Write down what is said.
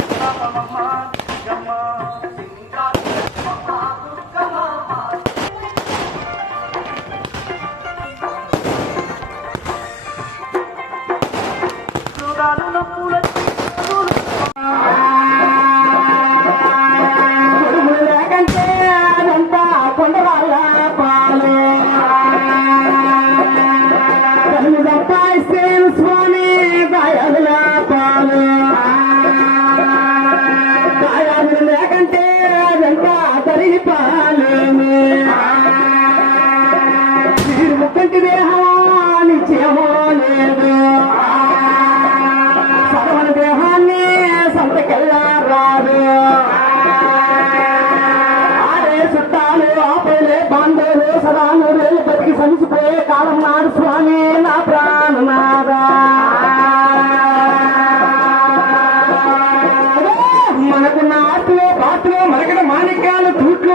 Ha ha ha! తరిగి ముక్కంటి దేహాన్ని చేయమో లేదు దేహాన్ని సంతకెళ్ళా రాదు. ఆడే చుట్టాలు ఆపలే సదాను బతికి కాలం నాడు స్వామి నా ప్రాణనాదా మనకున్న ఆస్తులు పాత్రలు మనకున్న మాణిక్యాలు